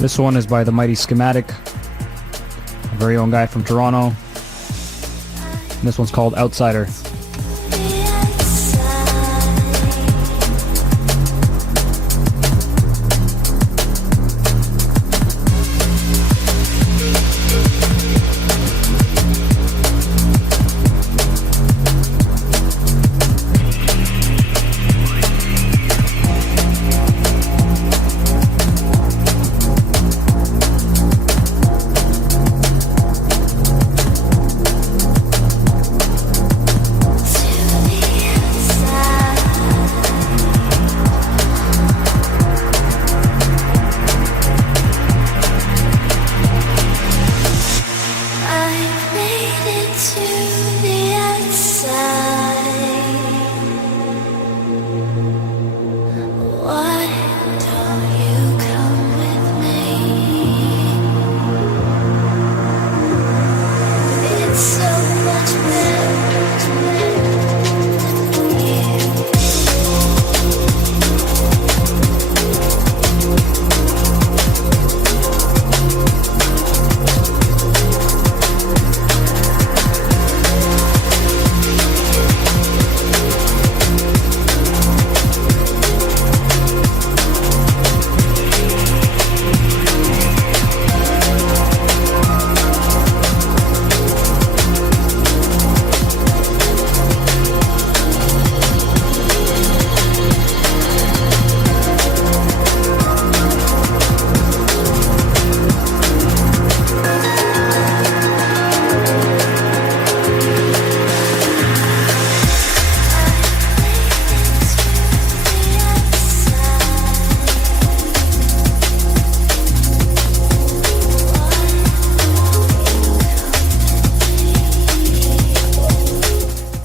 This one is by the Mighty Schematic, a very own guy from Toronto. And this one's called Outsider.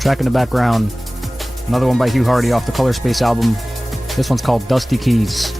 Track in the background, another one by Hugh Hardy off the Color Space album. This one's called Dusty Keys.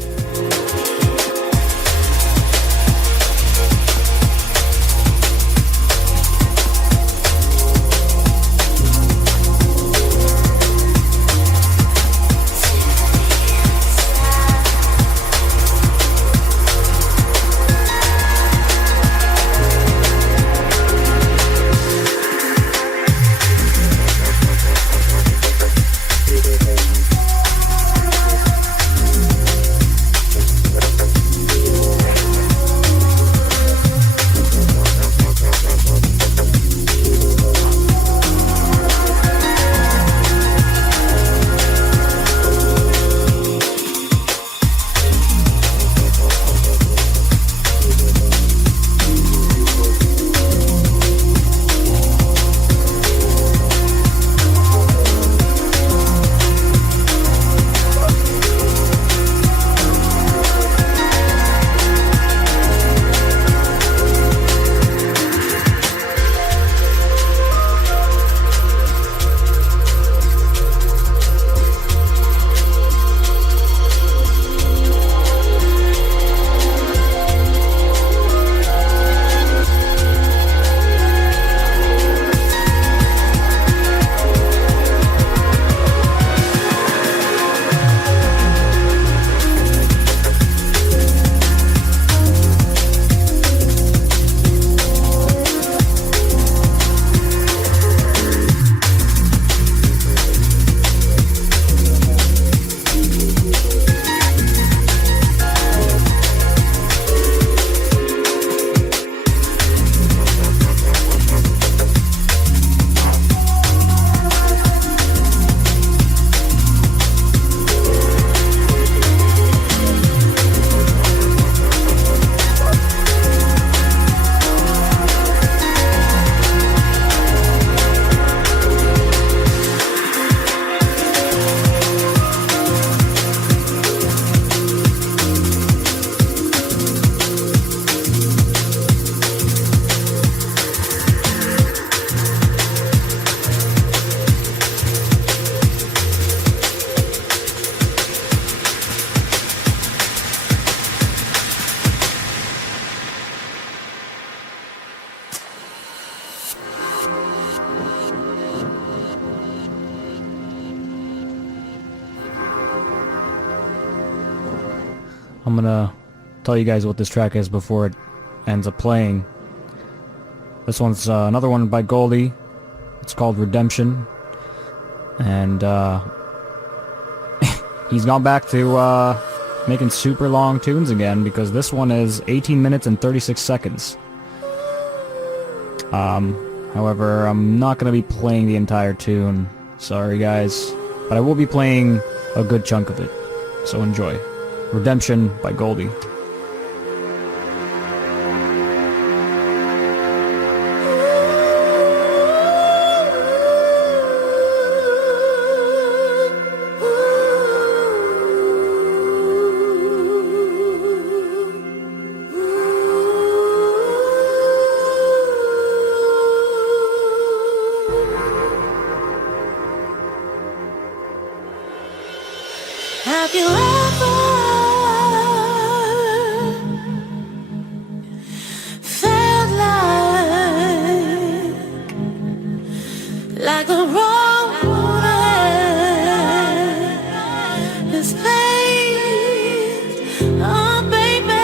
I'm gonna tell you guys what this track is before it ends up playing. This one's another one by Goldie. It's called Redemption. And he's gone back to making super long tunes again, because this one is 18 minutes and 36 seconds. However, I'm not going to be playing the entire tune. Sorry guys. But I will be playing a good chunk of it. So enjoy. Redemption by Goldie. Have you ever felt like the road ahead is paved, oh baby,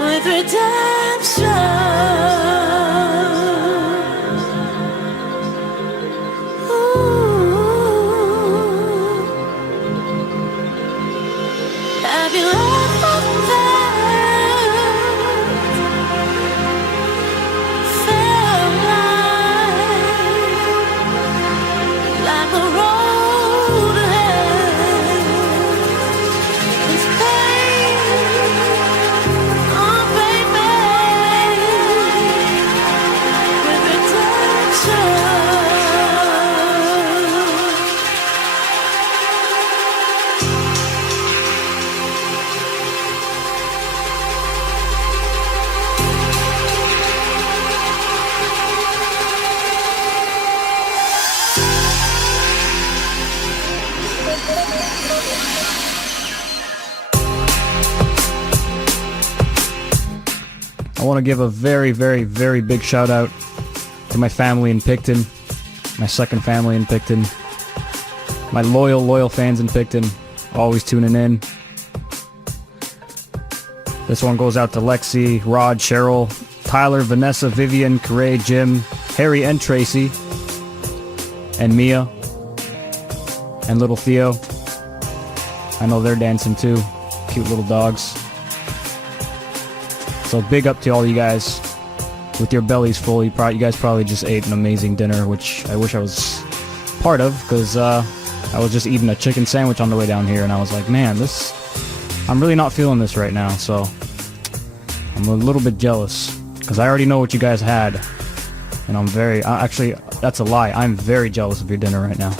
with redemption? Have you ever felt like the road ahead is paved, oh baby, with redemption? I want to give a very, very, very big shout out to my family in Picton, my second family in Picton, my loyal fans in Picton, always tuning in. This one goes out to Lexi, Rod, Cheryl, Tyler, Vanessa, Vivian, Corey, Jim, Harry and Tracy, and Mia, and little Theo. I know they're dancing too, cute little dogs. So big up to all you guys with your bellies full. You guys probably just ate an amazing dinner, which I wish I was part of, because I was just eating a chicken sandwich on the way down here, and I was like, man, I'm really not feeling this right now. So I'm a little bit jealous, because I already know what you guys had, and I'm actually, that's a lie. I'm very jealous of your dinner right now.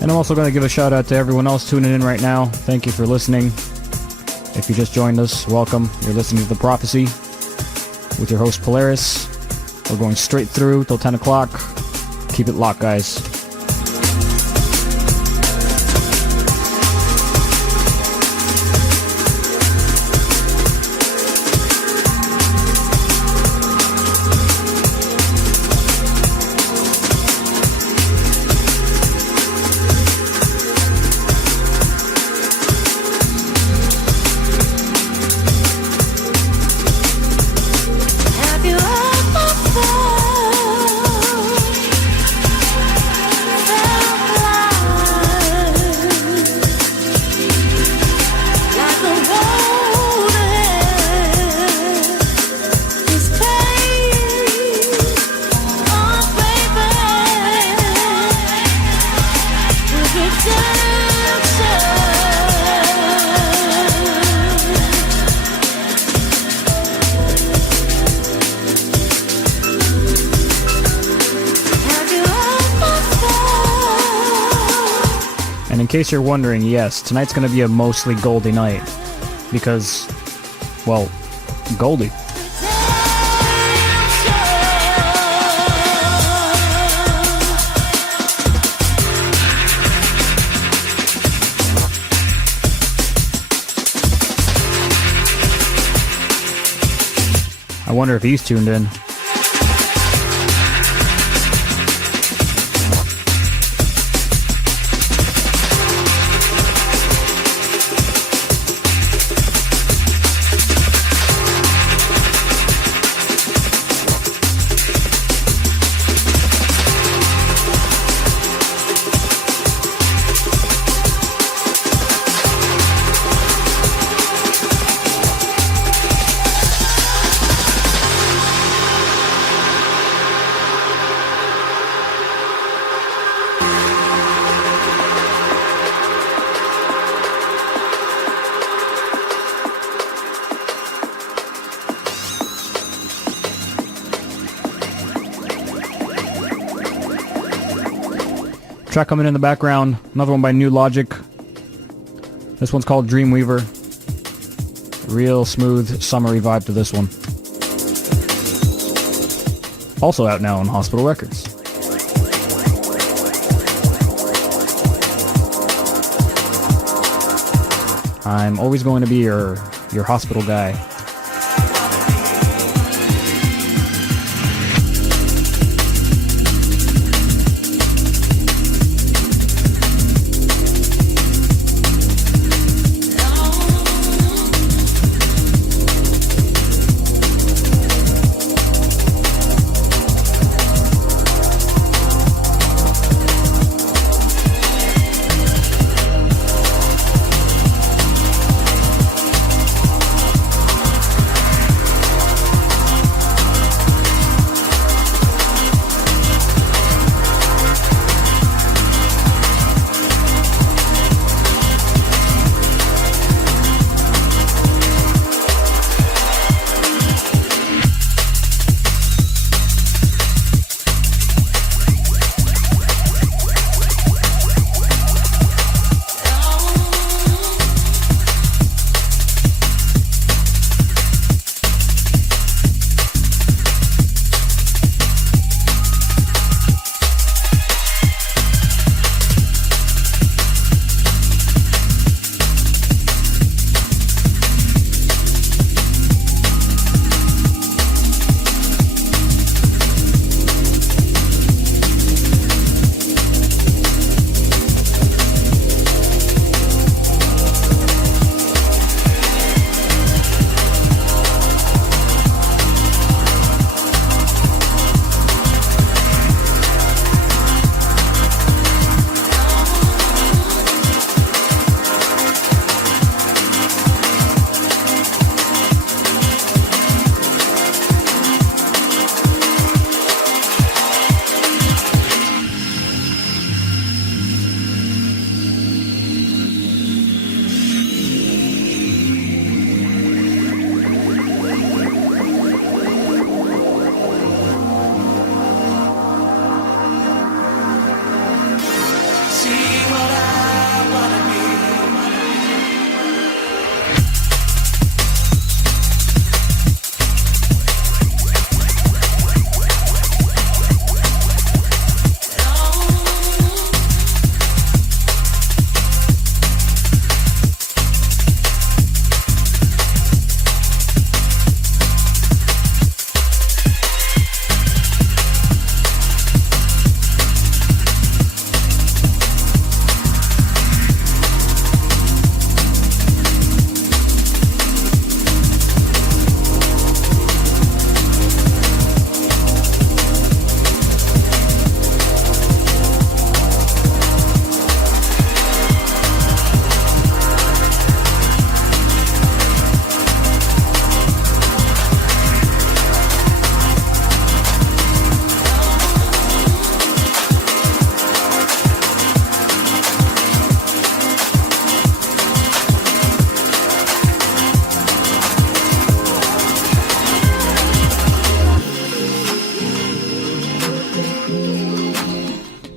And I'm also going to give a shout out to everyone else tuning in right now. Thank you for listening. If you just joined us, welcome. You're listening to The Prophecy with your host Polaris. We're going straight through till 10 o'clock. Keep it locked, guys. case you're wondering, yes, tonight's gonna be a mostly Goldie night. Because, well, Goldie. I wonder if he's tuned in. Track coming in the background, another one by New Logic. This one's called Dreamweaver. Real smooth, summery vibe to this one. Also out now on Hospital Records. I'm always going to be your hospital guy.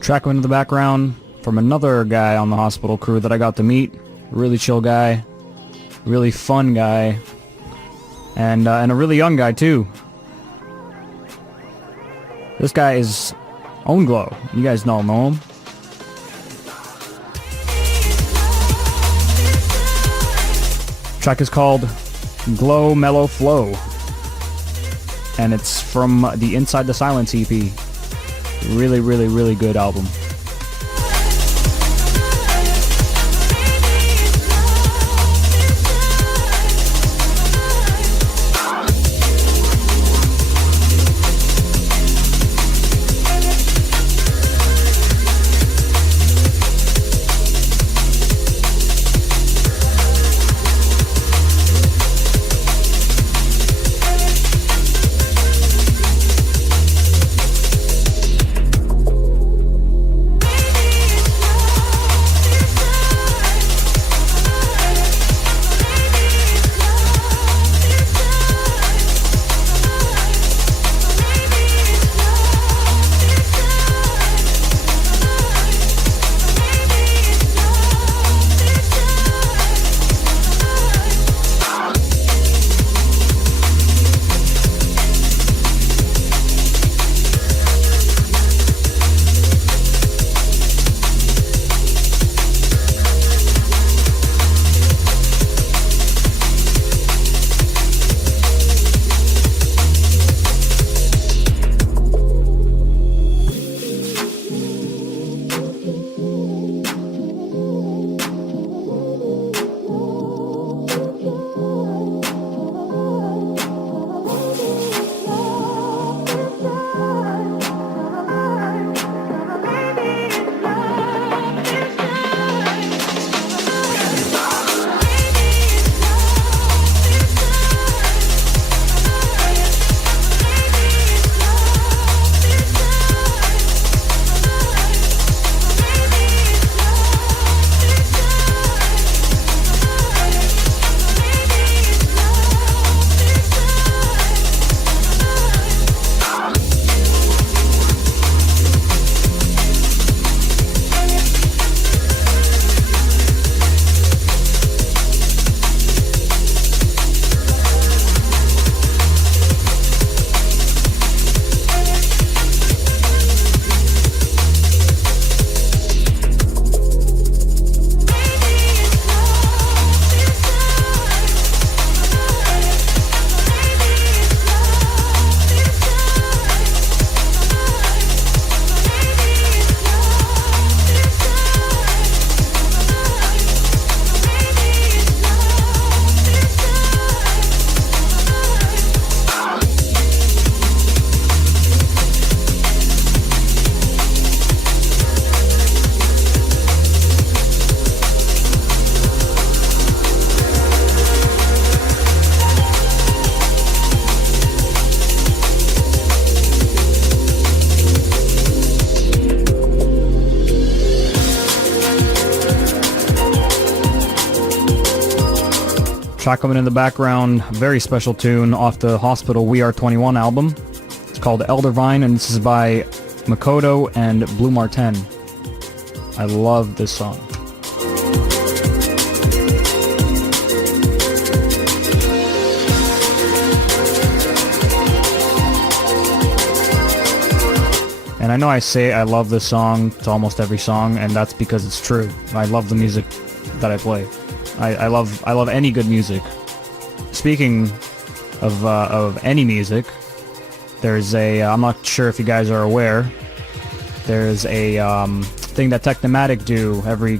Track into the background from another guy on the hospital crew that I got to meet. Really chill guy, really fun guy, and a really young guy too. This guy is Own Glow. You guys know him. Track is called Glow Mellow Flow, and it's from the Inside the Silence EP. Really, really, really good album. Track coming in the background, very special tune off the Hospital We Are 21 album. It's called Eldervine, and this is by Makoto and Blue Martin. I love this song. And I know I say I love this song to almost every song, and that's because it's true. I love the music that I play. I love any good music. Speaking of any music, there's a I'm not sure if you guys are aware. There's a thing that Technomatic do every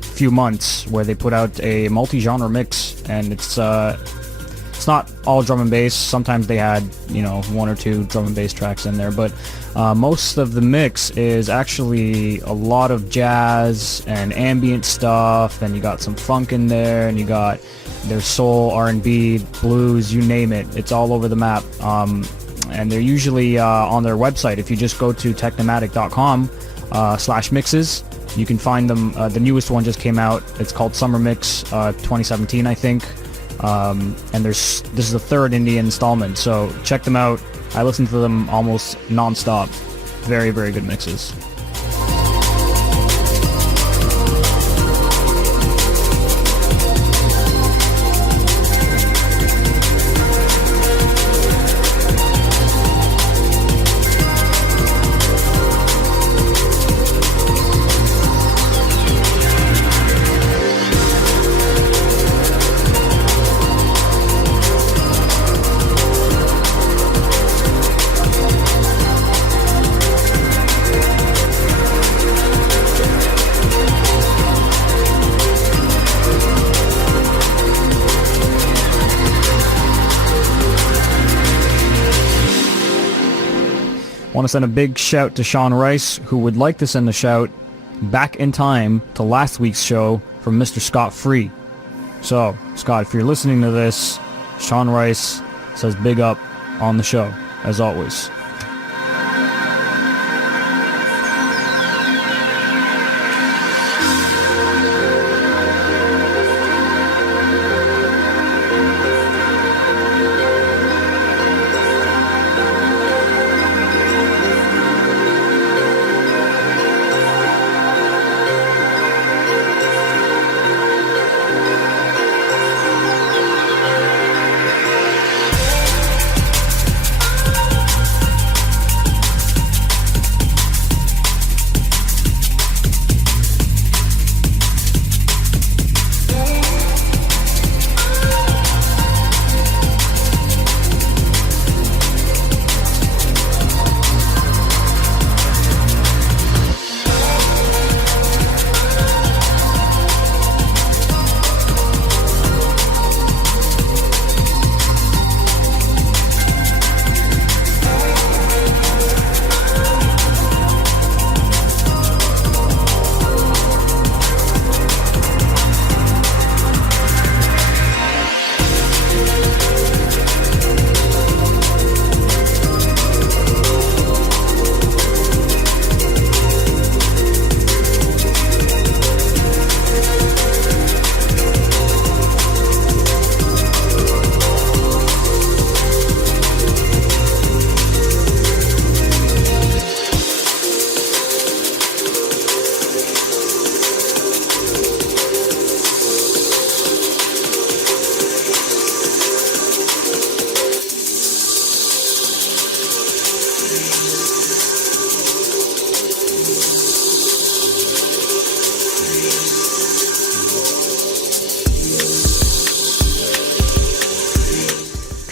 few months where they put out a multi-genre mix, and it's not all drum and bass. Sometimes they had, you know, one or two drum and bass tracks in there, but most of the mix is actually a lot of jazz and ambient stuff, and you got some funk in there, and you got their soul, R&B, blues, you name it. It's all over the map. And they're usually on their website. If you just go to technomatic.com/mixes, you can find them. The newest one just came out. It's called Summer Mix 2017, I think. And this is the third indie installment, so check them out. I listen to them almost non-stop. Very, very good mixes. Want to send a big shout to Sean Rice, who would like to send a shout back in time to last week's show from Mr. Scott Free. So, Scott, if you're listening to this, Sean Rice says big up on the show, as always.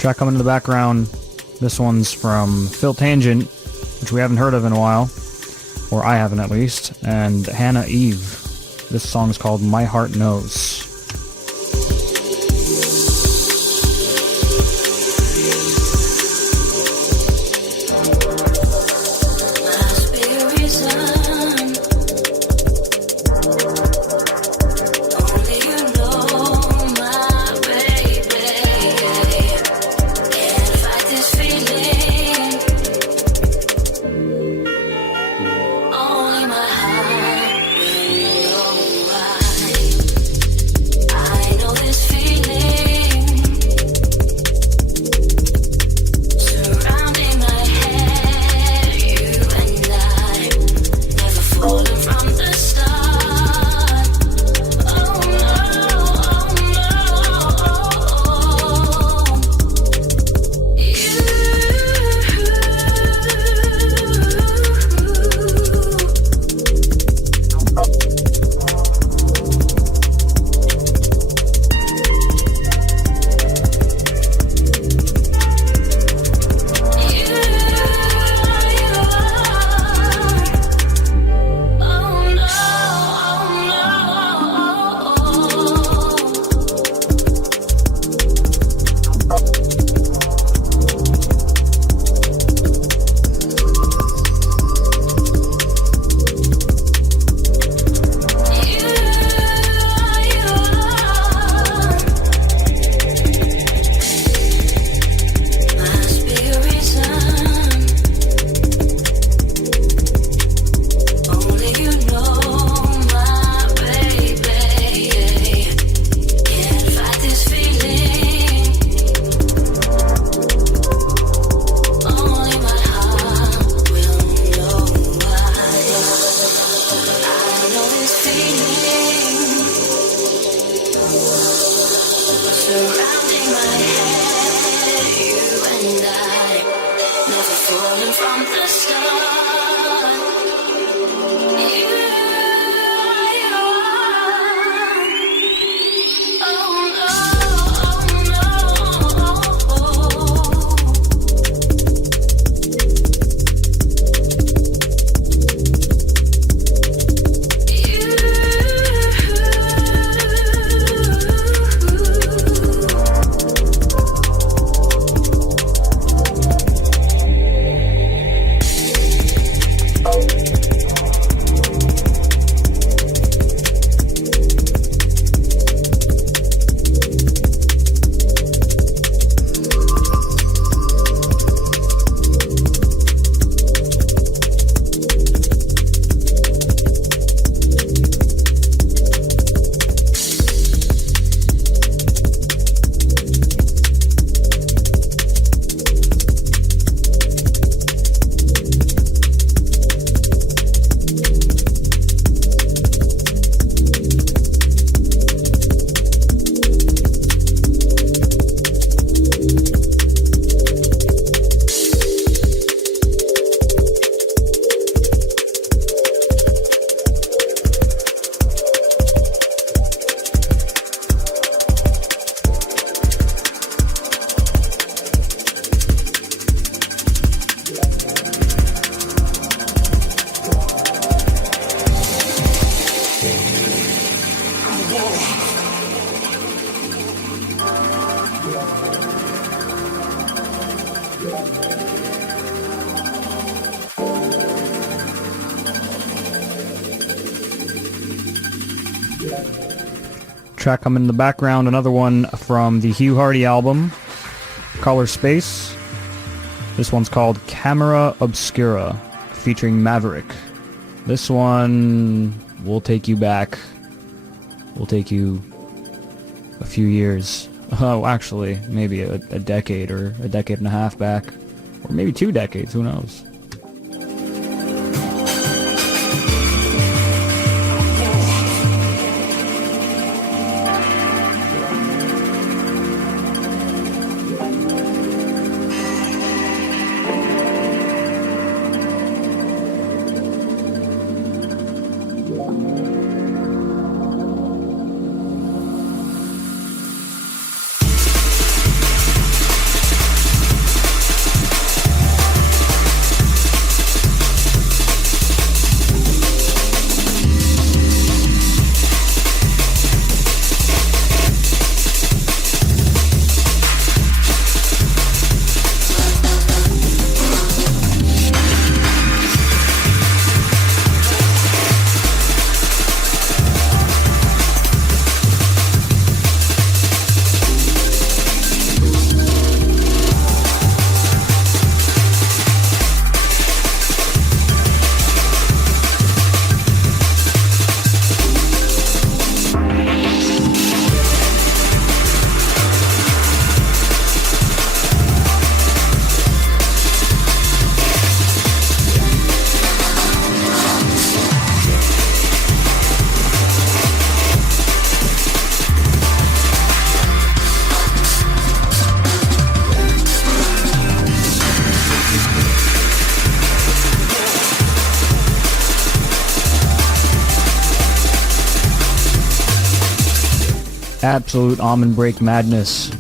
Track coming in the background. This one's from Phil Tangent, which we haven't heard of in a while, or I haven't at least, and Hannah Eve. This song is called My Heart Knows. Track coming in the background, another one from the Hugh Hardy album, Color Space. This one's called Camera Obscura, featuring Maverick. This one will take you back. Will take you a few years. Oh, actually, maybe a decade or a decade and a half back. Or maybe 2 decades, who knows? Absolute almond break madness.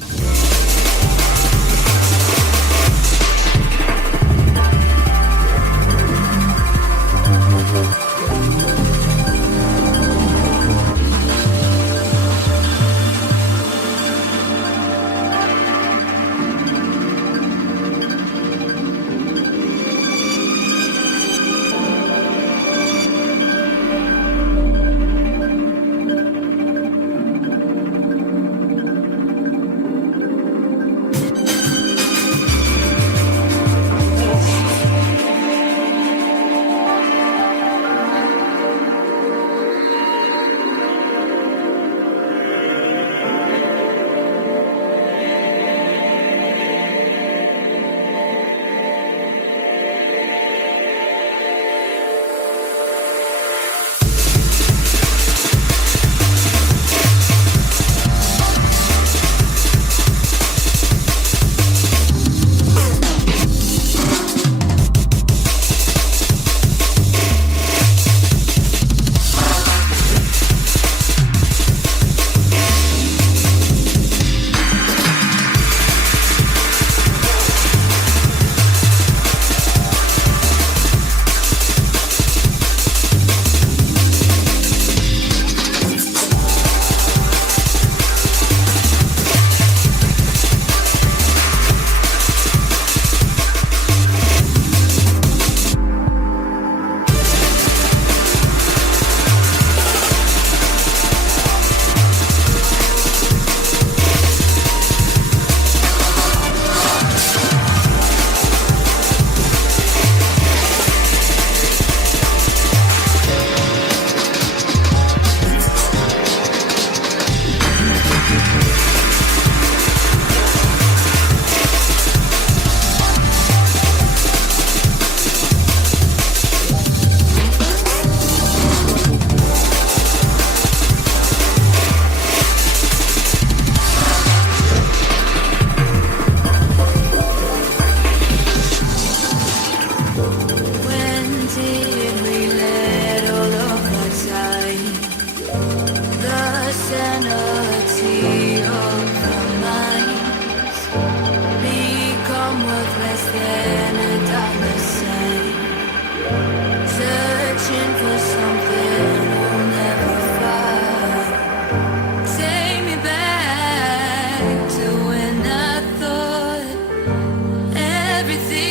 Everything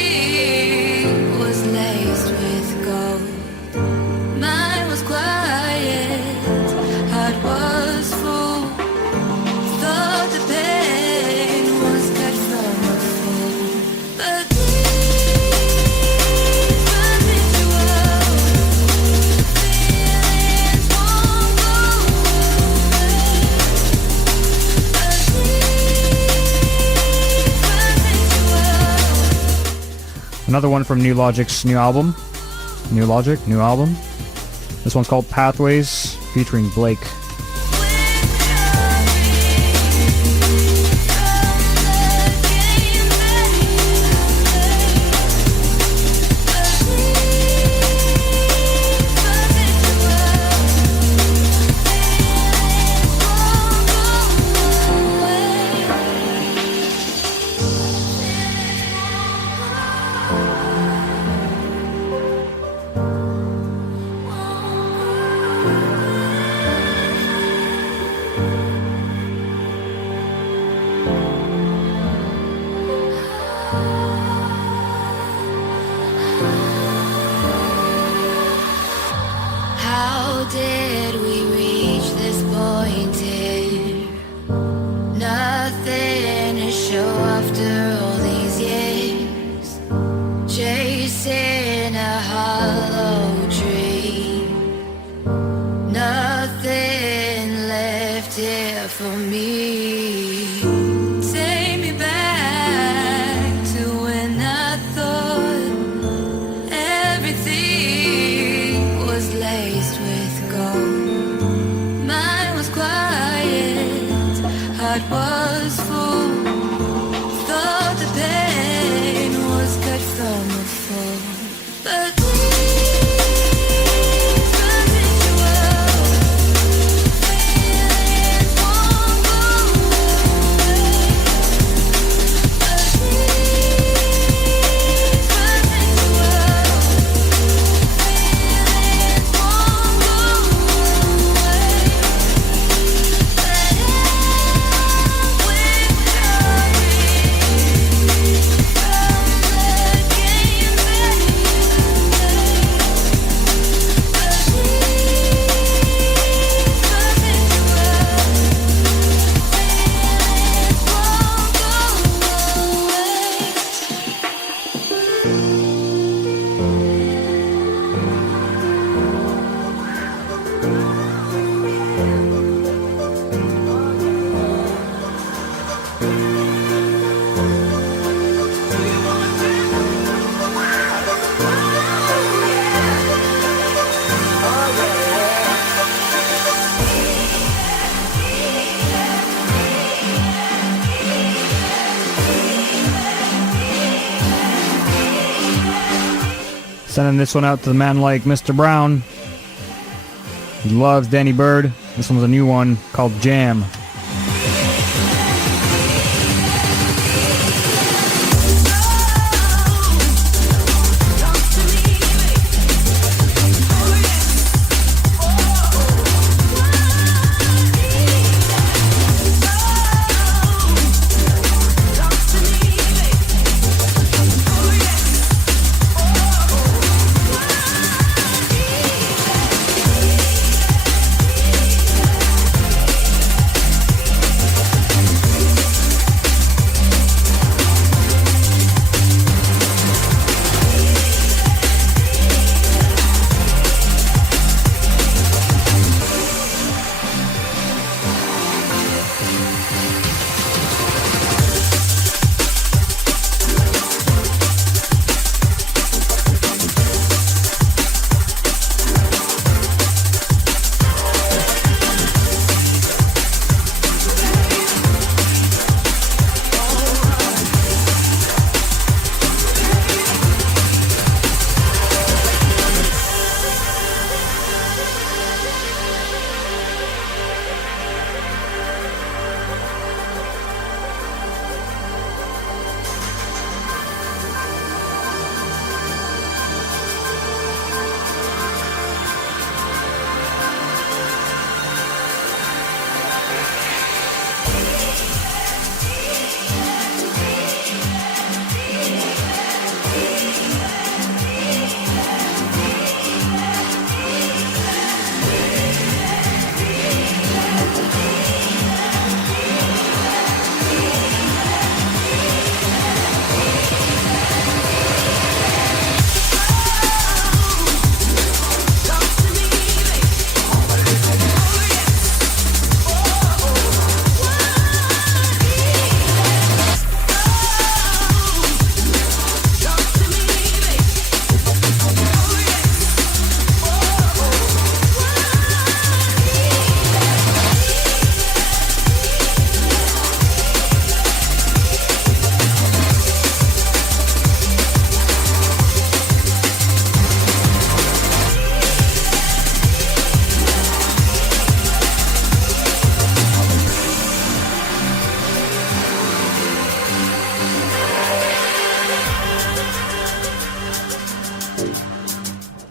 Another one from New Logic's new album. New Logic, new album. This one's called Pathways, featuring Blake. How did we reach this point here? Nothing to show after all these years. Chasing a hollow dream. Nothing left here for me. Take me back to when I thought everything was laced with gold. Mine was quiet, heart was full. Thought the pain was cut from afar, but Sending this one out to the man like Mr. Brown. He loves Danny Bird. This one's a new one called Jam.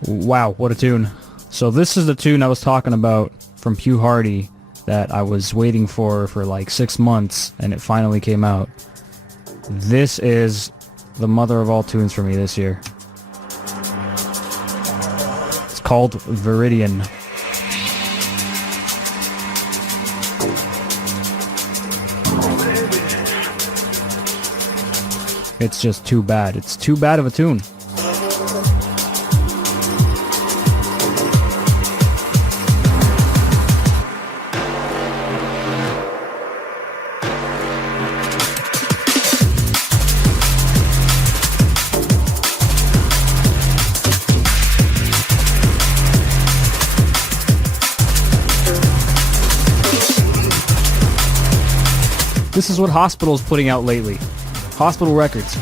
Wow, what a tune. So this is the tune I was talking about from Hugh Hardy that I was waiting for like 6 months, and it finally came out. This is the mother of all tunes for me this year. It's called Viridian. It's just too bad. It's too bad of a tune. This is what Hospital's putting out lately. Hospital Records.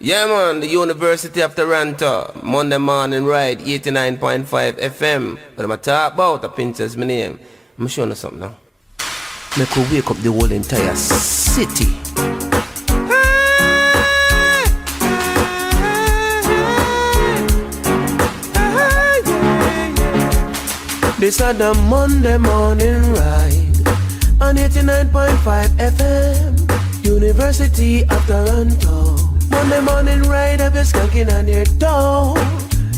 Yeah man, the University of Toronto, Monday morning ride, 89.5 FM. What am I talk about? A Pinter's my name. I'm showing you something now. Make we wake up the whole entire city. This is the Monday morning ride on 89.5 FM, University of Toronto. Monday morning ride, I've been skunking on your toe.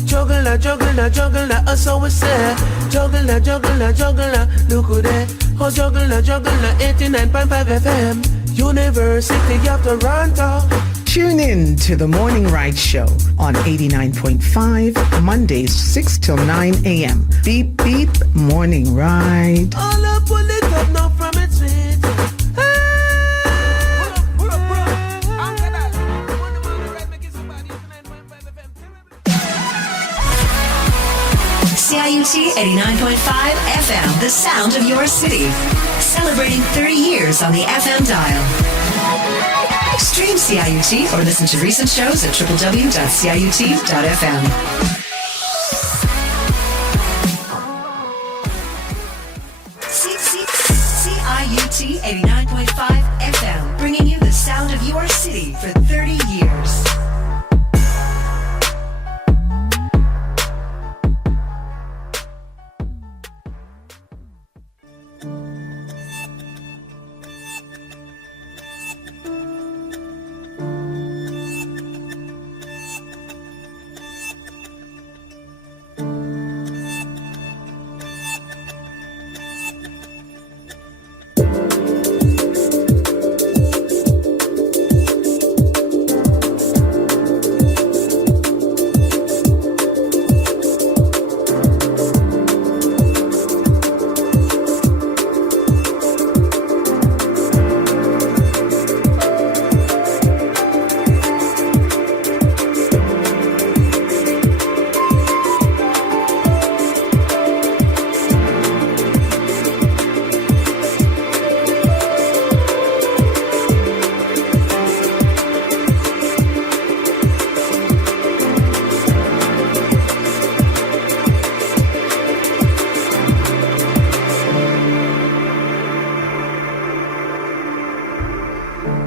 Juggle that, so we say. Juggle that, look who there. Oh, juggle that, 89.5 FM, University of Toronto. Tune in to the Morning Ride Show on 89.5, Mondays 6 till 9 a.m. Beep, beep, Morning Ride. All up, pull it up now from its feet. CIUT 89.5 FM, the sound of your city. Celebrating 30 years on the FM dial. Stream CIUT or listen to recent shows at www.ciut.fm. CIUT 89.5 FM, bringing you the sound of your city for 30 years.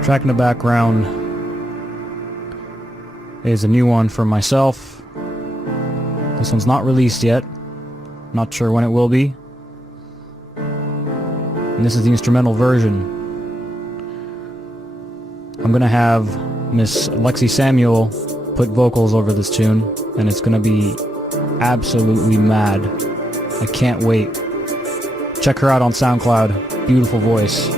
Track in the background is a new one for myself. This one's not released yet. Not sure when it will be. And this is the instrumental version. I'm gonna have Miss Lexi Samuel put vocals over this tune, and it's gonna be absolutely mad. I can't wait. Check her out on SoundCloud. Beautiful voice.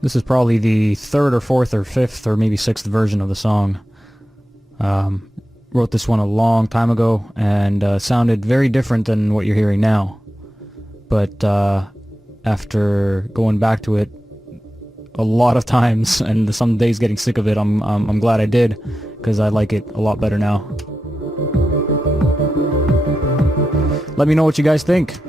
This is probably the third or fourth or fifth or maybe sixth version of the song. Wrote this one a long time ago and sounded very different than what you're hearing now. But after going back to it a lot of times and some days getting sick of it, I'm glad I did, because I like it a lot better now. Let me know what you guys think.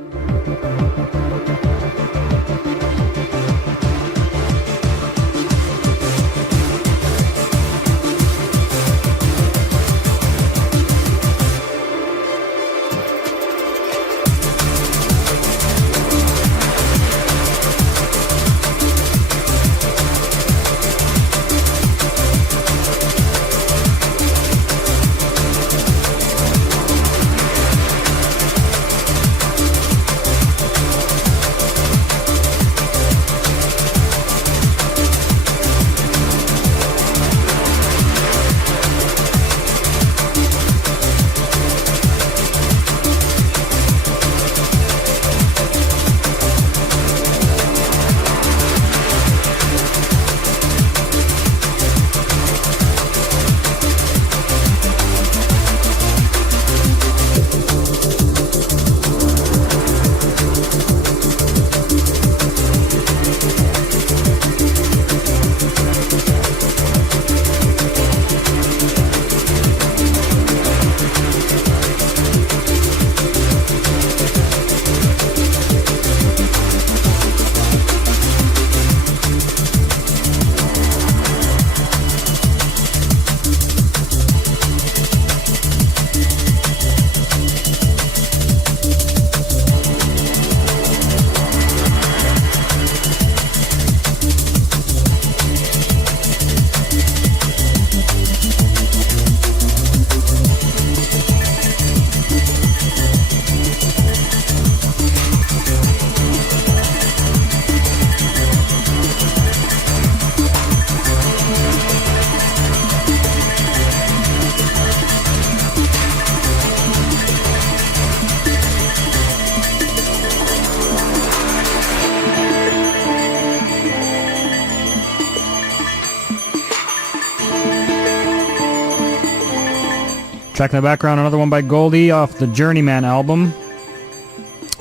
Track in the background, another one by Goldie off the Journeyman album.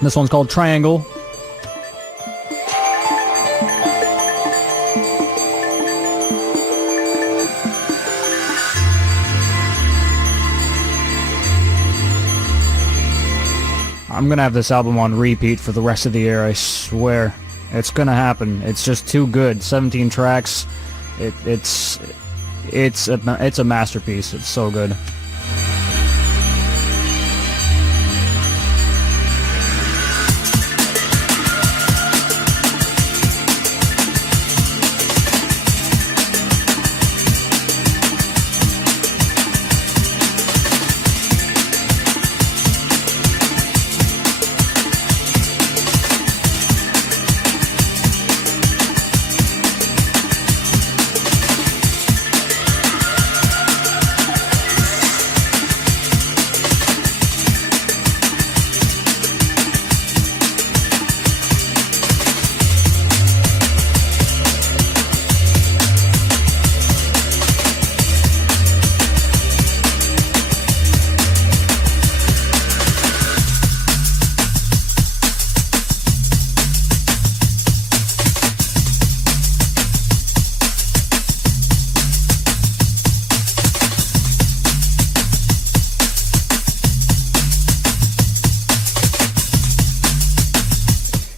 This one's called Triangle. I'm gonna have this album on repeat for the rest of the year, I swear. It's gonna happen. It's just too good. 17 tracks. It's a masterpiece. It's so good.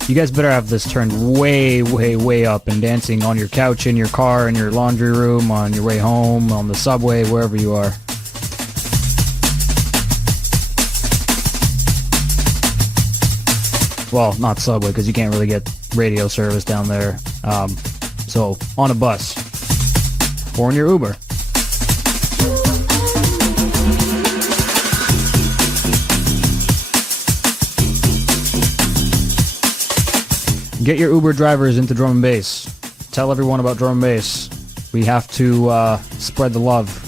You guys better have this turned way, way, way up and dancing on your couch, in your car, in your laundry room, on your way home, on the subway, wherever you are. Well, not subway, because you can't really get radio service down there. So, on a bus. Or in your Uber. Get your Uber drivers into drum and bass. Tell everyone about drum and bass. We have to spread the love.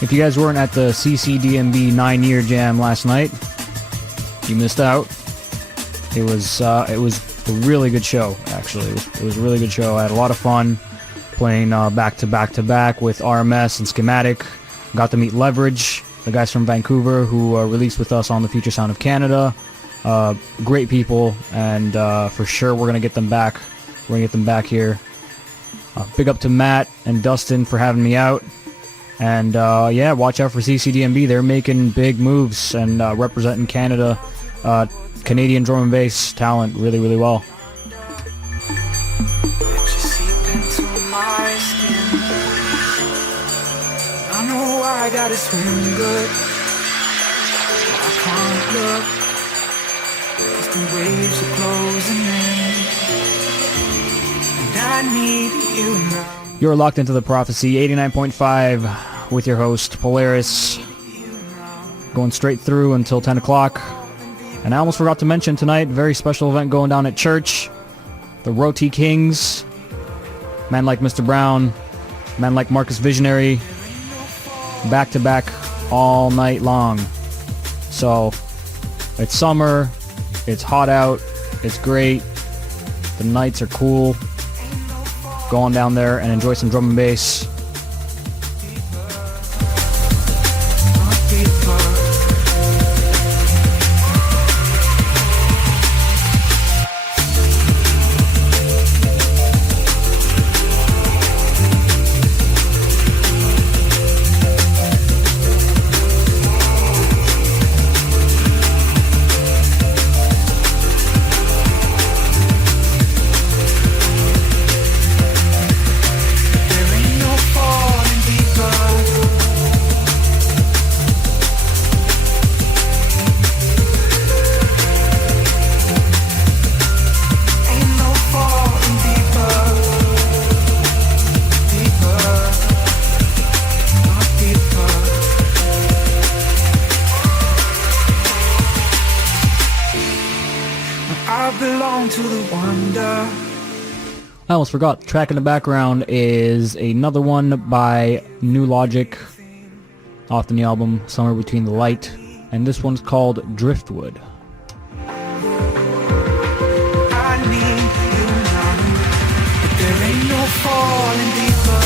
If you guys weren't at the CCDMB 9-year jam last night, you missed out. It was a really good show, actually. It was a really good show. I had a lot of fun playing back to back with RMS and Schematic. Got to meet Leverage, the guys from Vancouver who released with us on the Future Sound of Canada. Great people, and for sure we're gonna get them back. We're gonna get them back here. Big up to Matt and Dustin for having me out. And yeah, watch out for CCDMB. They're making big moves and representing Canada, Canadian drum and bass talent really, really well. I know I got it swimming good. I can't look, 'cause the waves are closing in, and I need you now. You're locked into the Prophecy 89.5 with your host Polaris, going straight through until 10 o'clock. And I almost forgot to mention tonight, very special event going down at church. The Roti Kings, men like Mr. Brown, men like Marcus Visionary, back to back all night long. So it's summer, it's hot out, it's great, the nights are cool. Go on down there and enjoy some drum and bass. There ain't no to the wonder. I almost forgot. Track in the background is another one by New Logic, off the new album Somewhere Between the Light, and this one's called Driftwood. I need you now, but there ain't no falling deeper.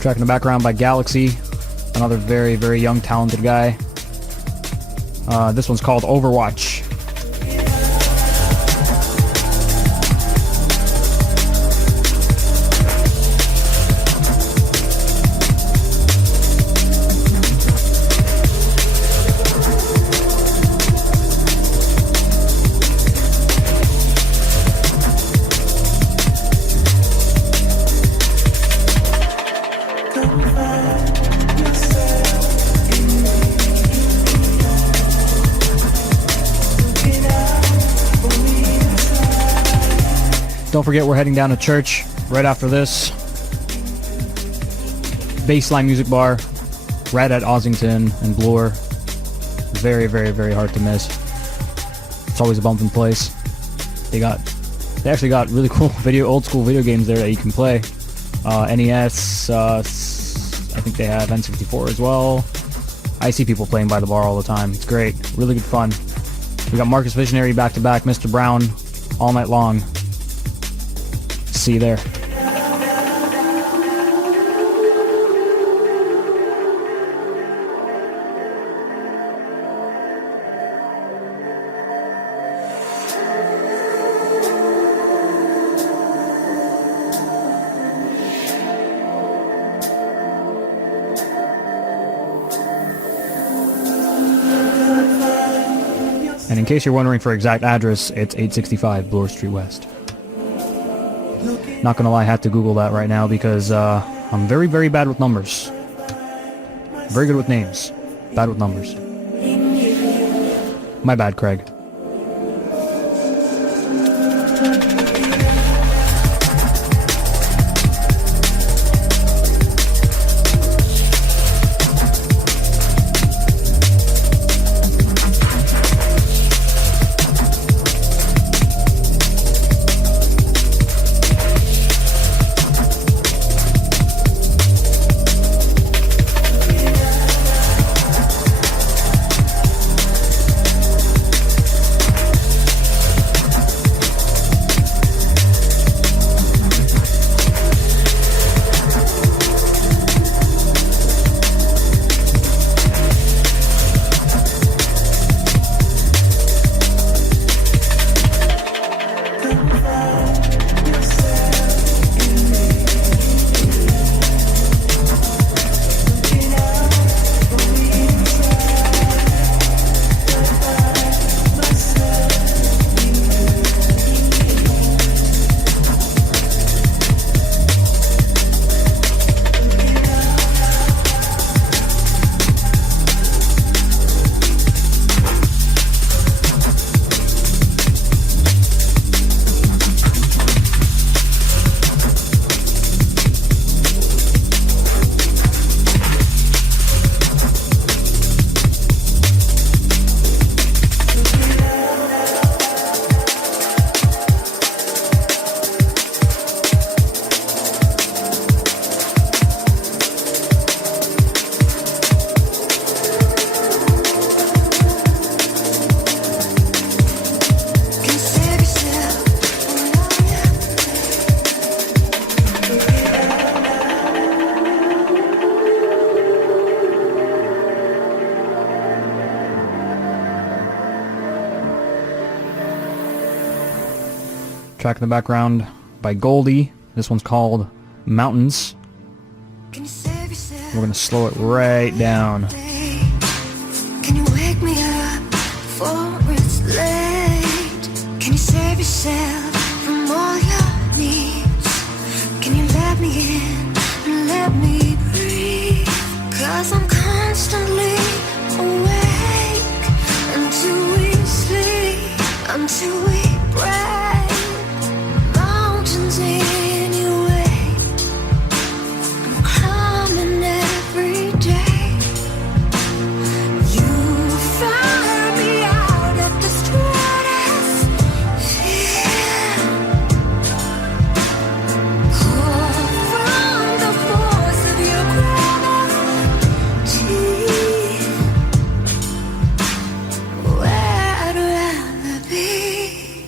Track in the background by Galaxy, another very, very young, talented guy. This one's called Overwatch. Don't forget, we're heading down to church right after this. Baseline Music Bar, right at Ossington and Bloor. Very, very, very hard to miss. It's always a bumping place. They actually got really cool old school video games there that you can play. NES, I think they have N64 as well. I see people playing by the bar all the time. It's great, really good fun. We got Marcus Visionary back to back, Mr. Brown, all night long. See you there. And in case you're wondering for exact address, it's 865 Bloor Street West. Not gonna lie, I had to Google that right now because I'm very, very bad with numbers. Very good with names, bad with numbers. My bad, Craig. Track in the background by Goldie. This one's called Mountains. We're gonna slow it right down. Can you wake me up before it's late? Can you save yourself from all your needs? Can you let me in and let me breathe? 'Cause I'm constantly awake until we sleep, until we break. Mountains in your way, I'm climbing every day. You found me out at the strongest fear. Pull from the force of your gravity. Where I'd rather be.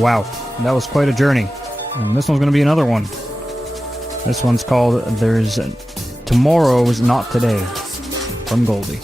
Wow, that was quite a journey. And this one's going to be another one. This one's called There's Tomorrow's Not Today from Goldie.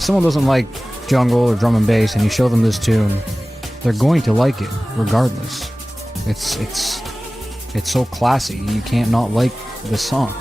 Someone doesn't like jungle or drum and bass and you show them this tune, they're going to like it regardless. It's so classy, you can't not like this song.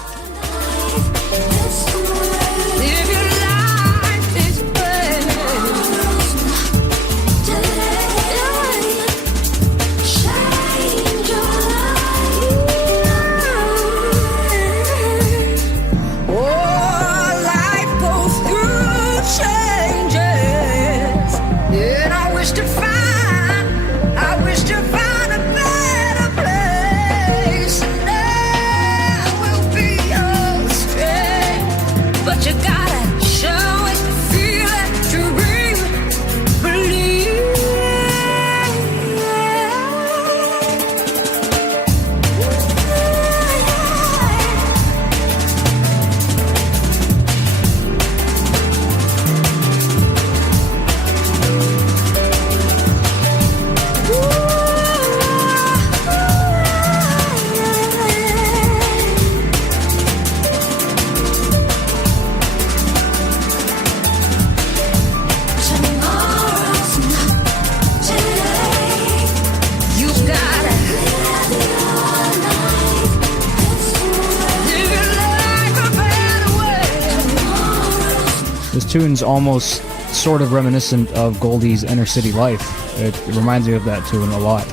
This tune's almost sort of reminiscent of Goldie's Inner City Life. It reminds me of that tune a lot.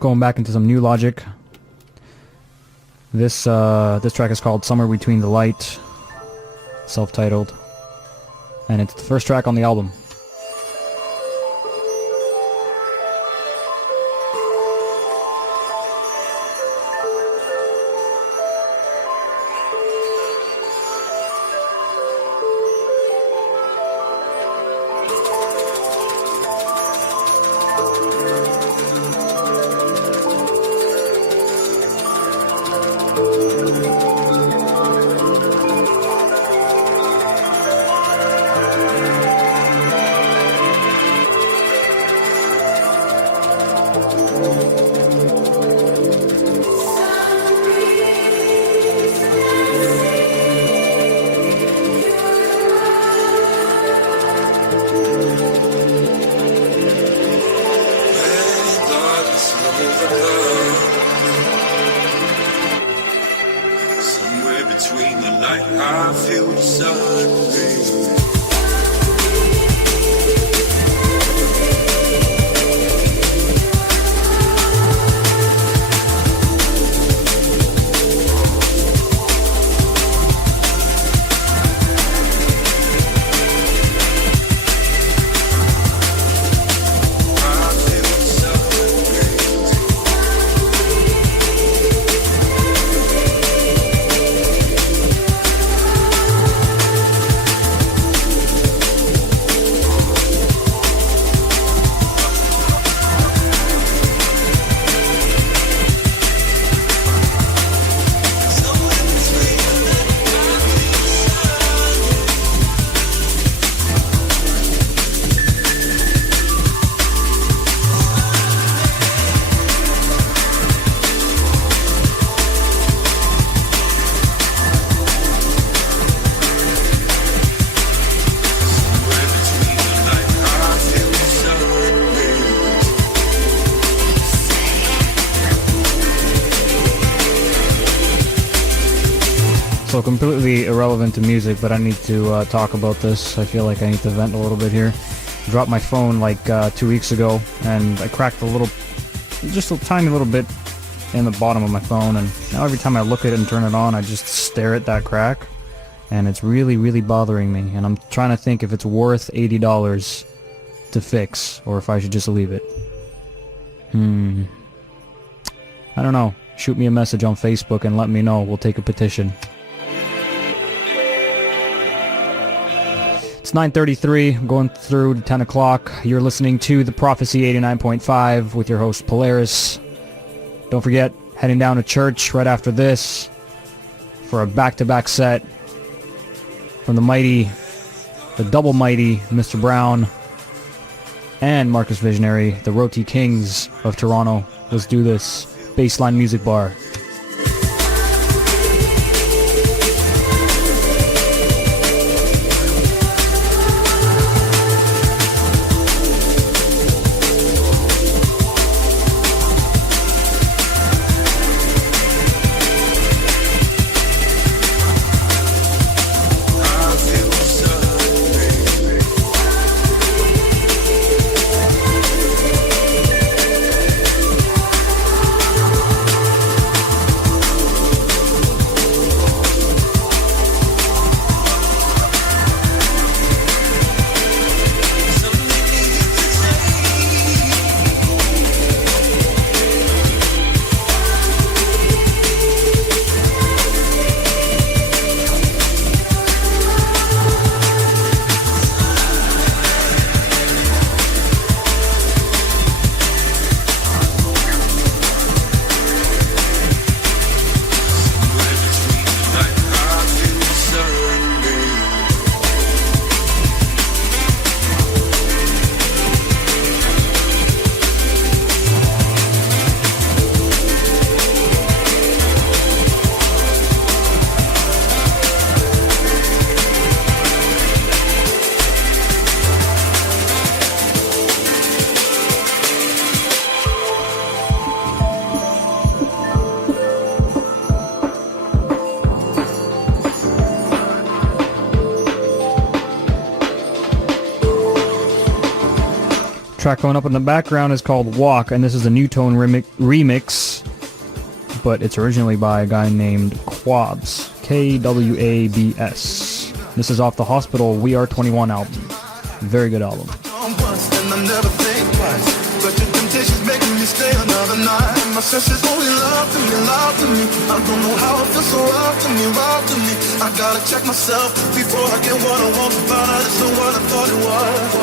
Going back into some new Logic. This track is called Somewhere Between the Light, self-titled, and it's the first track on the album. Also, completely irrelevant to music, but I need to talk about this. I feel like I need to vent a little bit here. Dropped my phone like 2 weeks ago, and I cracked just a tiny little bit in the bottom of my phone, and now every time I look at it and turn it on, I just stare at that crack, and it's really, really bothering me, and I'm trying to think if it's worth $80 to fix, or if I should just leave it. I don't know. Shoot me a message on Facebook and let me know. We'll take a petition. It's 9:33. I'm going through to 10 o'clock. You're listening to The Prophecy 89.5 with your host Polaris. Don't forget, heading down to church right after this for a back-to-back set from the double mighty Mr. Brown and Marcus Visionary, the Roti Kings of Toronto. Let's do this. Baseline Music Bar. Track going up in the background is called Walk, and this is a New Tone remix, but it's originally by a guy named Quabs, Kwabs. This is off the Hospital We Are 21 album. Very good album. My senses only love to me. I don't know how it feels so rough to me. I gotta check myself before I get what I want. But it's not what I thought it was.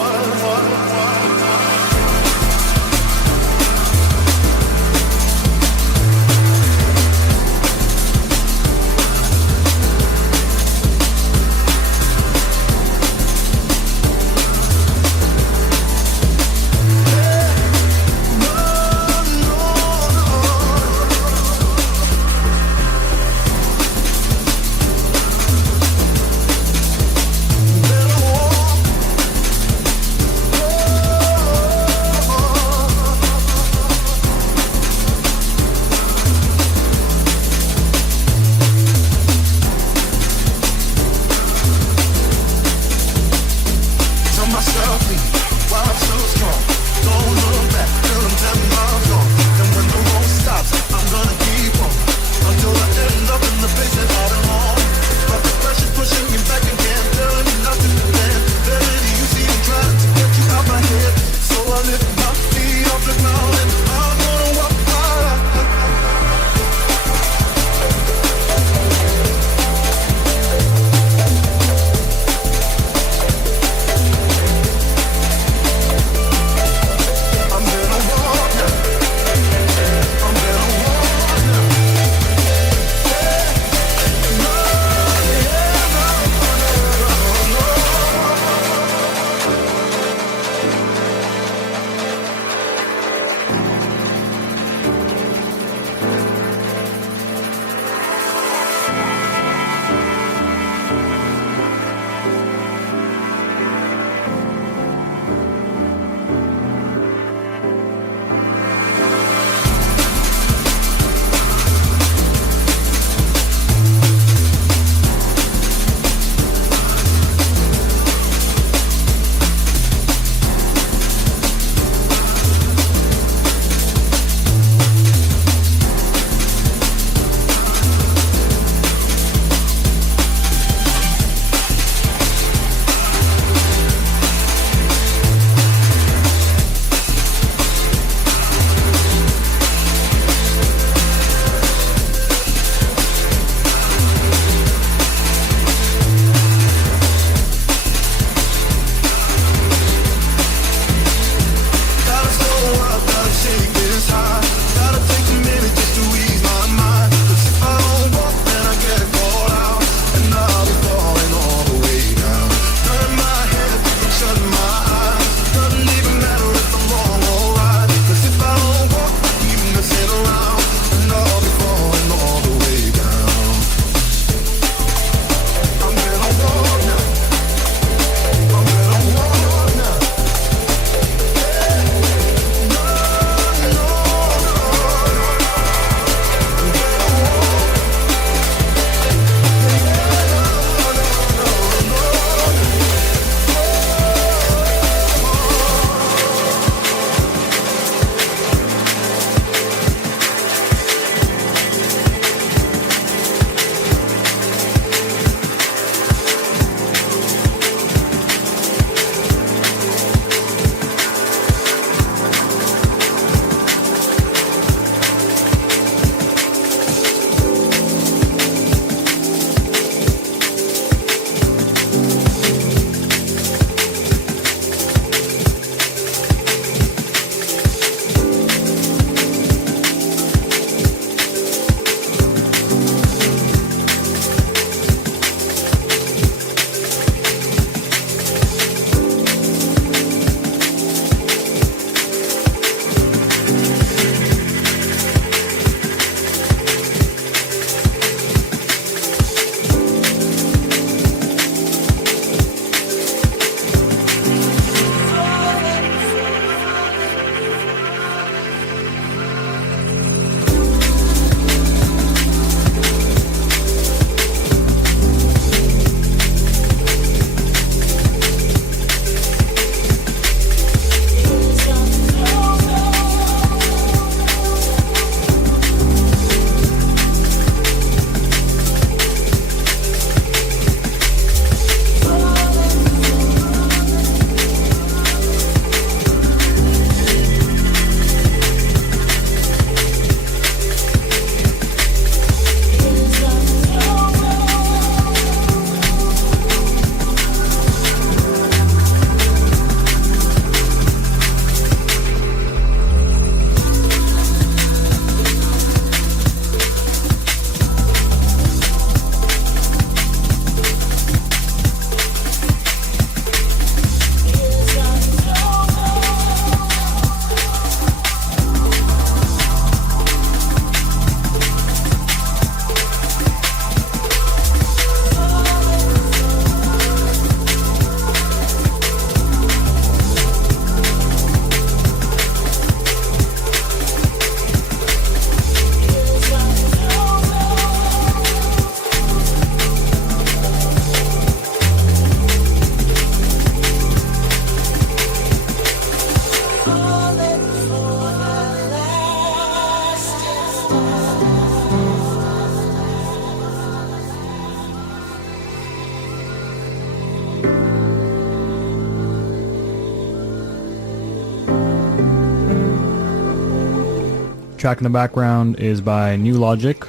Track in the background is by New Logic,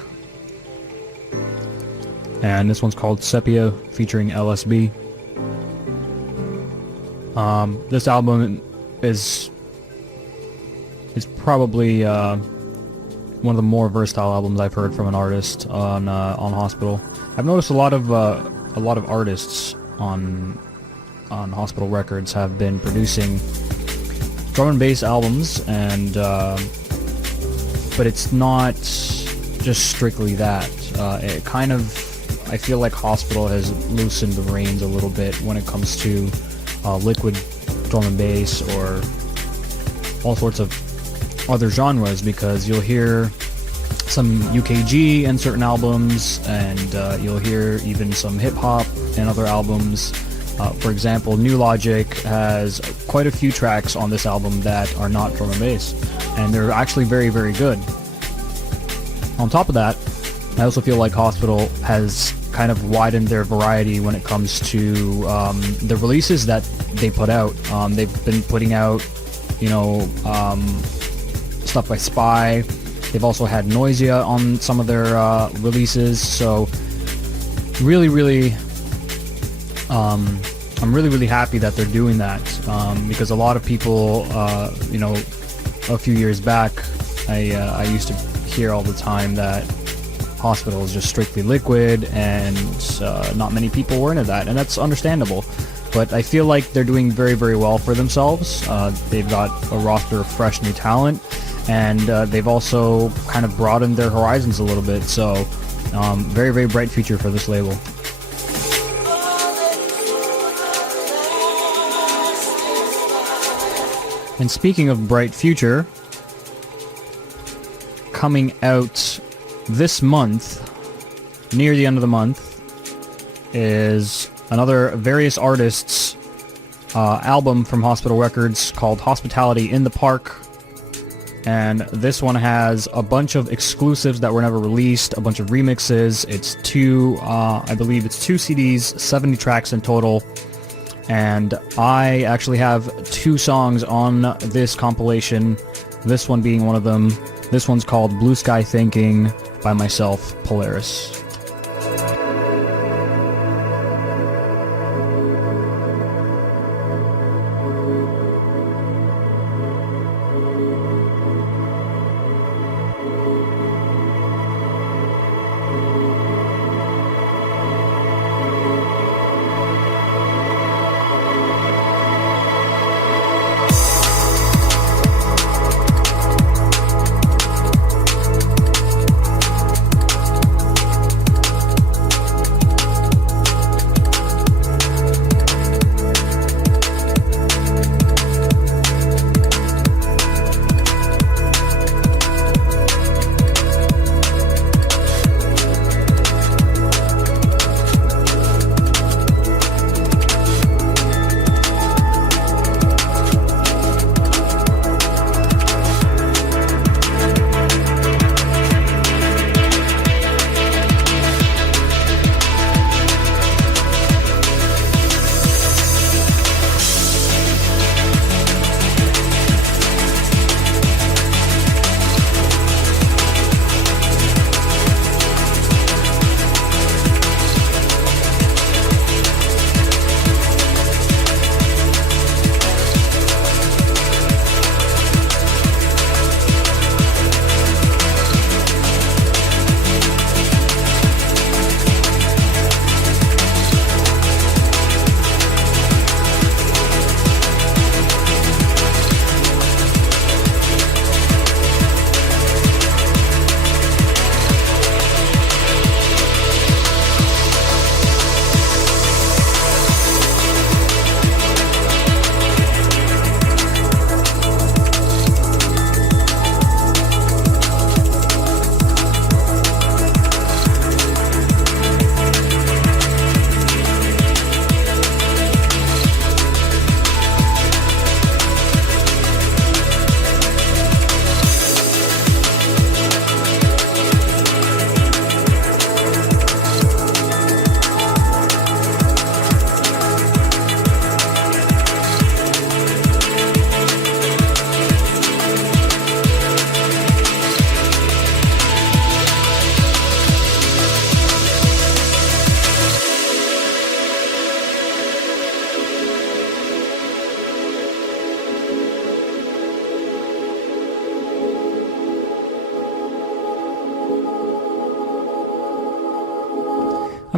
and this one's called Sepia featuring LSB. This album is probably one of the more versatile albums I've heard from an artist on Hospital. I've noticed a lot of artists on Hospital Records have been producing drum and bass albums, and but it's not just strictly that. It kind of, I feel like Hospital has loosened the reins a little bit when it comes to liquid drum and bass or all sorts of other genres, because you'll hear some UKG in certain albums, and you'll hear even some hip-hop in other albums. For example, New Logic has quite a few tracks on this album that are not drum and bass, and they're actually very, very good. On top of that, I also feel like Hospital has kind of widened their variety when it comes to the releases that they put out. They've been putting out, stuff by Spy. They've also had Noisia on some of their releases. So really, I'm really happy that they're doing that, because a lot of people, a few years back, I used to hear all the time that Hospital is just strictly liquid, and not many people were into that, and that's understandable. But I feel like they're doing very, very well for themselves. They've got a roster of fresh new talent, and they've also kind of broadened their horizons a little bit. So very, very bright future for this label. And speaking of bright future, coming out this month, near the end of the month, is another Various Artists album from Hospital Records called Hospitality in the Park. And this one has a bunch of exclusives that were never released, a bunch of remixes. It's I believe it's two CDs, 70 tracks in total. And I actually have 2 songs on this compilation, this one being one of them. This one's called Blue Sky Thinking by myself, Polaris.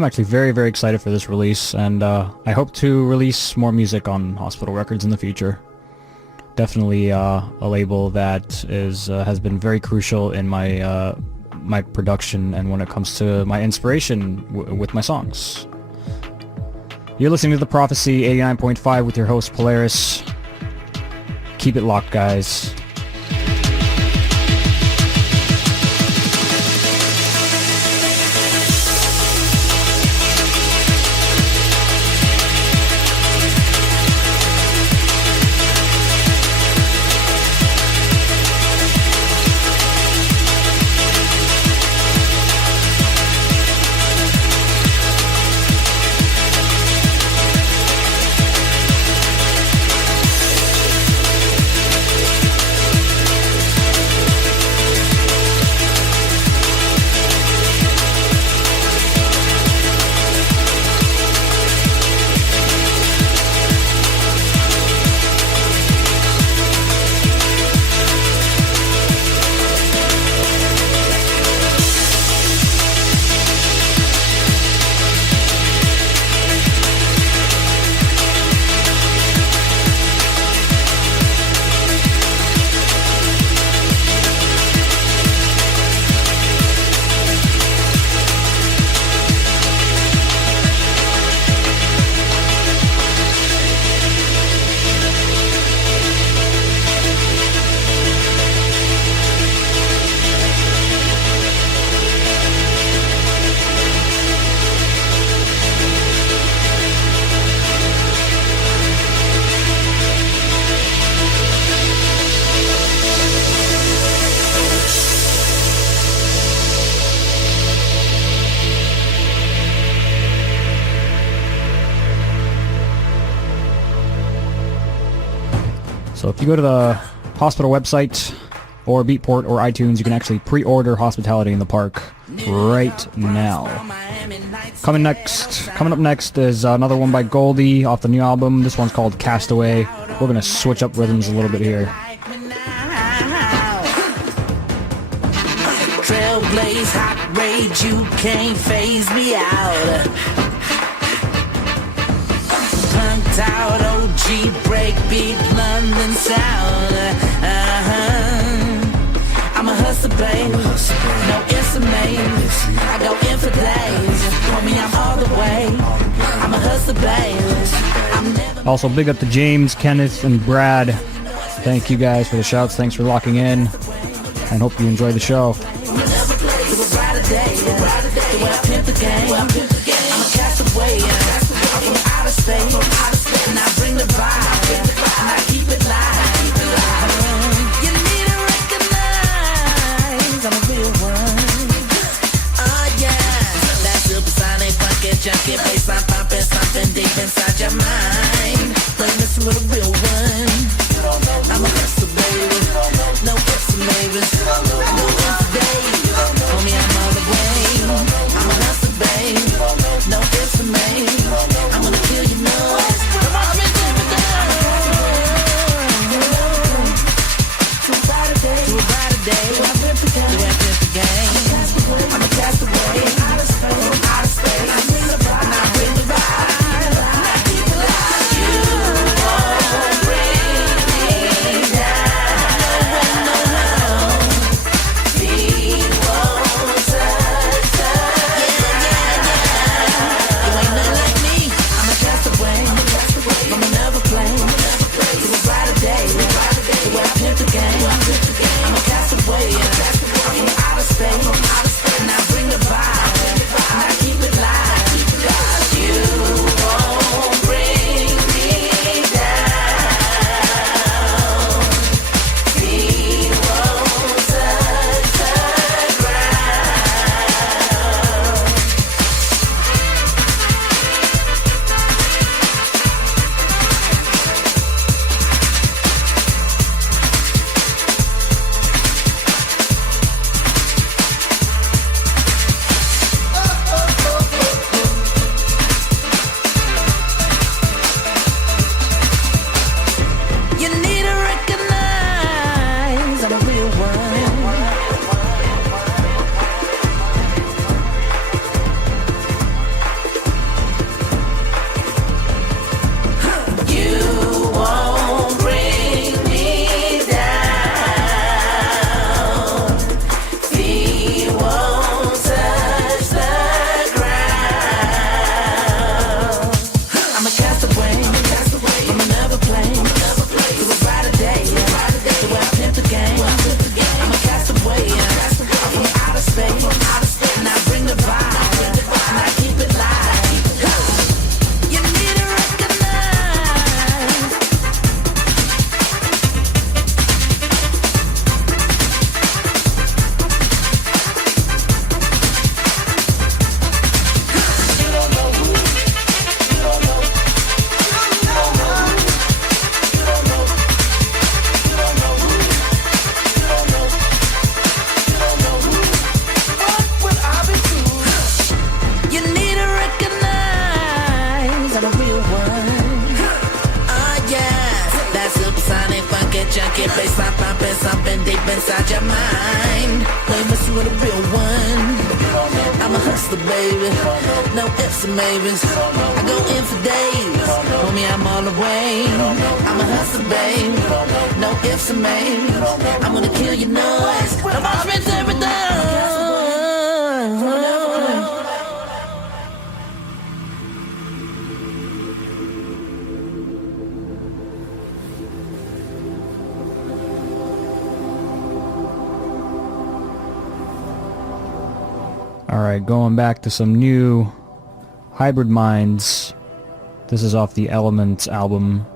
I'm actually very, very excited for this release, and I hope to release more music on Hospital Records in the future. Definitely a label that has been very crucial in my my production and when it comes to my inspiration with my songs. You're listening to The Prophecy 89.5 with your host Polaris. Keep it locked, guys. So if you go to the hospital website or Beatport or iTunes, you can actually pre-order Hospitality in the Park right now. Coming up next is another one by Goldie off the new album. This one's called Castaway. We're going to switch up rhythms a little bit here. Trailblaze, hot rage, you can't phase me out. Punked out, OG, breakbeat, London sound. I'm a hustler, babe. No ifs or maybes. I go in for days. Homie, I'm all the way. I'm a hustler, babe. I'm never. Also, big up to James, Kenneth, and Brad. Thank you guys for the shouts. Thanks for locking in. And hope you enjoy the show. I'm a castaway. I'm from outer space. And I bring the vibe. And I keep it live. You need to recognize I'm a real one. Oh yeah. That supersonic funky junkie bassline pumping something deep inside your mind. Like messing with a real one. I'm a hustler, baby. No ifs and maybes. I go in today. Homie, I'm on the way. I'm a hustler, babe. No ifs and maybes. I'm gonna kill your noise. Come on, me, take me down. popping something deep inside your mind. Play with you with a real one. I'm a hustler, baby. No ifs and maybes. I go in for days. Homie, I'm all the way. I'm a hustler, baby. No ifs and maybes. I'm gonna kill your noise. I'm all spent everything. Alright, going back to some new Hybrid Minds. This is off the Elements album,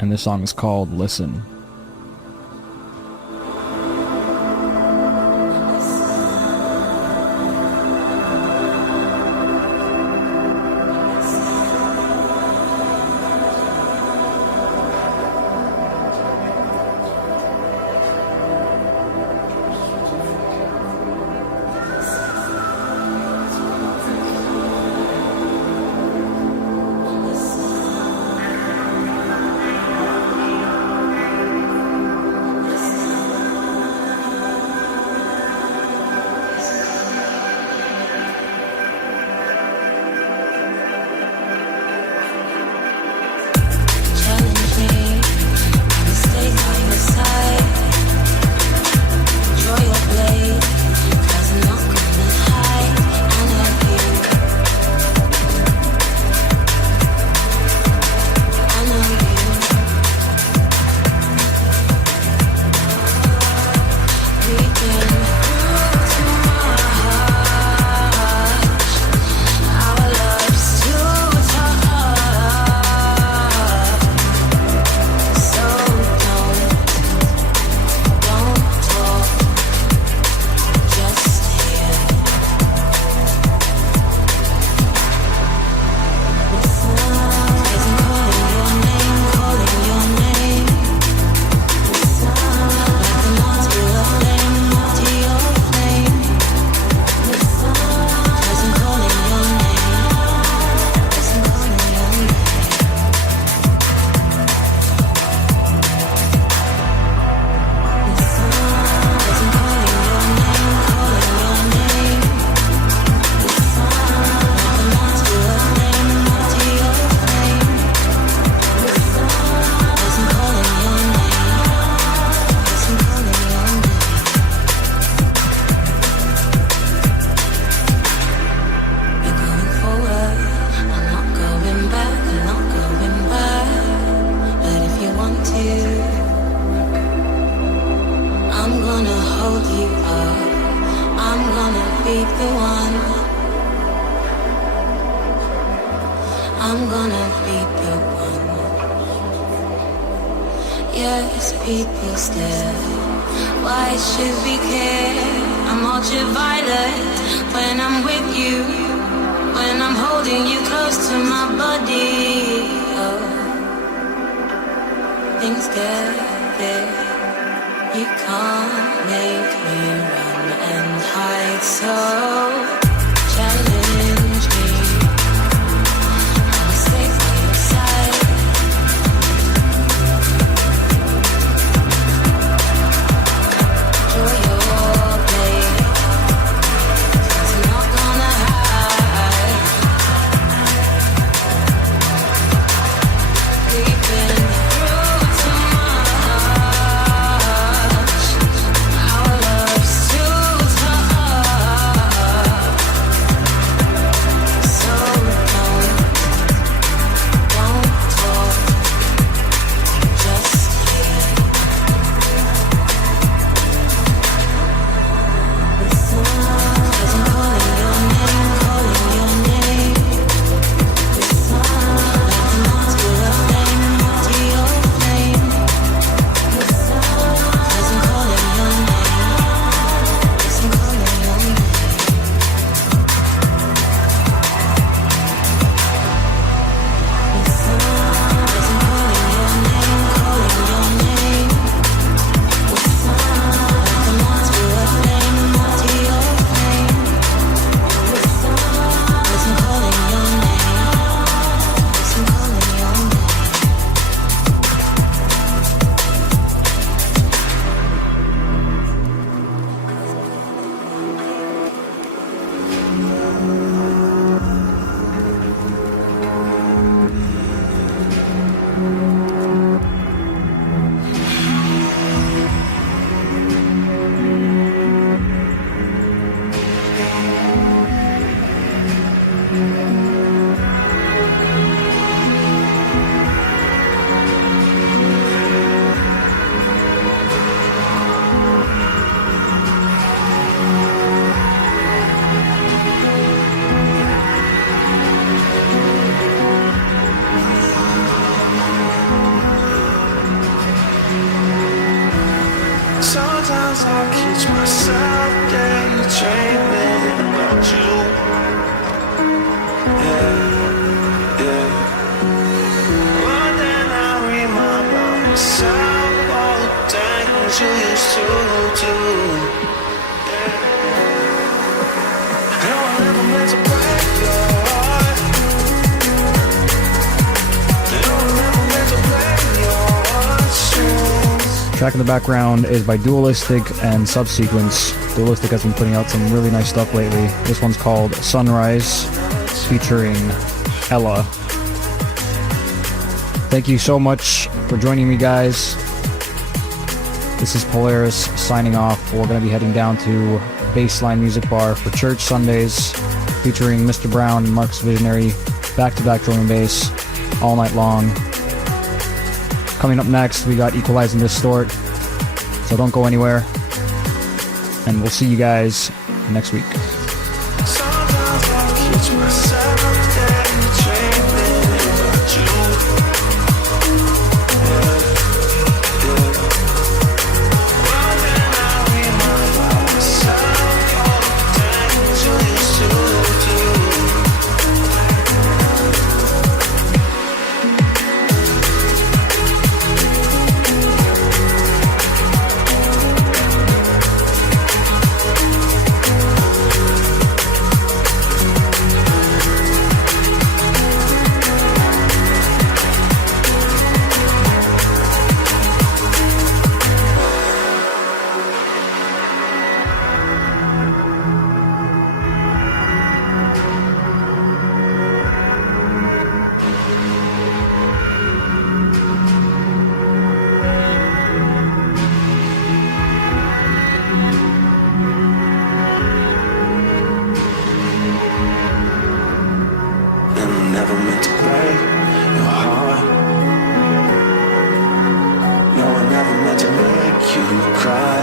and this song is called Listen. Yes, people stare. Why should we care? I'm ultraviolet when I'm with you. When I'm holding you close to my body. Oh, things get big. You can't make me run and hide. So challenge me. I'll stay by your side. Our love's too tough. I catch myself daydreaming about you. Yeah, yeah. But then I remind myself all the things you used to do. And I never meant to break your heart. And I never meant to break your heart. Track in the background is by Dualistic and Subsequence. Dualistic has been putting out some really nice stuff lately. This one's called Sunrise, featuring Ella. Thank you so much for joining me, guys. This is Polaris signing off. We're going to be heading down to Baseline Music Bar for church Sundays, featuring Mr. Brown and Marcus Visionary, back-to-back drum and bass, all night long. Coming up next, we got Equalize and Distort, so don't go anywhere, and we'll see you guys next week. Sometimes I catch myself daydreaming about you. But then I remind myself all the things you used to do. Never meant to break your heart. No, I never meant to make you cry.